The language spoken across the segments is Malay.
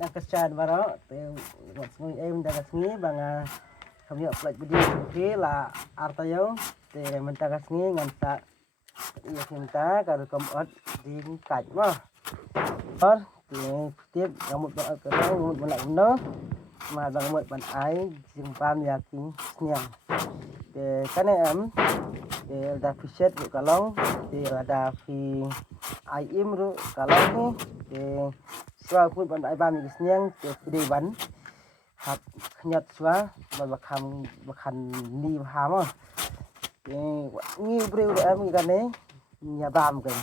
đang kesan baro ngọt ngồi em đang ngi bằng không nhớ lại video thế là artayo thì mình ta ngi ngan sa iya kita kalau komod di kaj mah thì tiếp ngamut ba ke ngamut malak no mà bang ngamut ban ai jimpam yakin sniang de kane em de da fishet ru kalong de ada fi ai im ru kalong ni de swa pun ban ai bam sniang de de ban hak nyat swa bakhan ni ha ma de ngi breu em ngi kane nhà bam kìa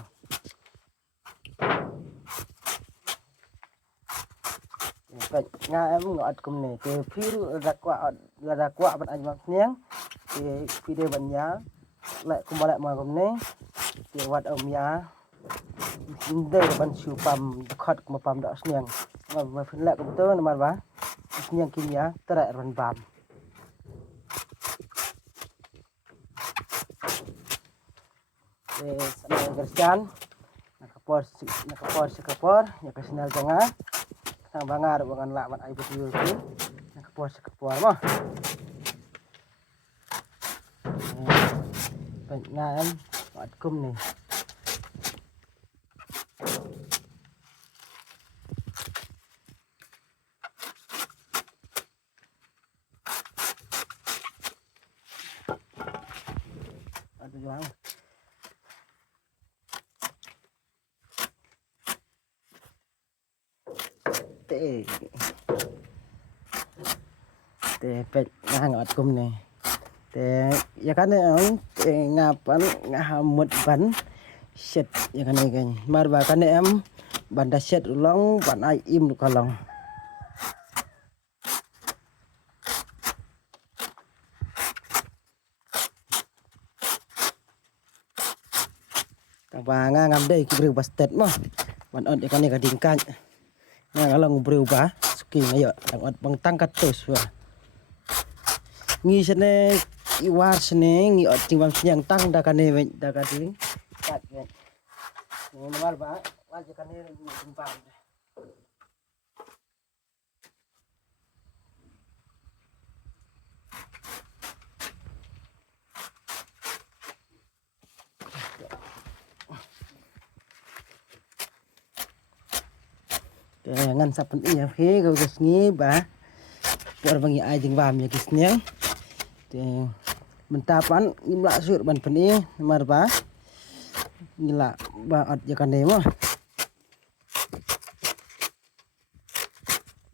vậy nga em ngọt cùng này cái phi ra quạ bạn anh mặc nhé thì video bạn nhá lại cùng lại mà cùng này thì vật ông nhá đây là bạn siêu pam khát mà pam đỡ nhang mà phân lại cũng tớ mà vả nhang kia nhá tớ lại bạn bam sana gerjan nakapor ya kasinal tengah sang bangar bangan lawan ai betul tu nakapor mah banyak em buat kum ni ada juang te pet ngọt kum này te ya kan te ngapan ngahamut ban set ya kan kan mar ba kan em banda set ulong ban ai im kalong tang ba nga ngam dei kibreu bastet mah ban on ya kan ka dingkan nga ngalong breu ba suki ngayo tang ot bang tangkat tos wa ngi sene iwar sene ngi ot ting bam siang tang da kane da ka ding kat ni normal ba wa je kane ni timpang ngan sa penting ya phe go ngi ba por bangi ai jing bam ya kisnya te mentapan ngimla sur ban peni mar ba ngila ba at ya kan mo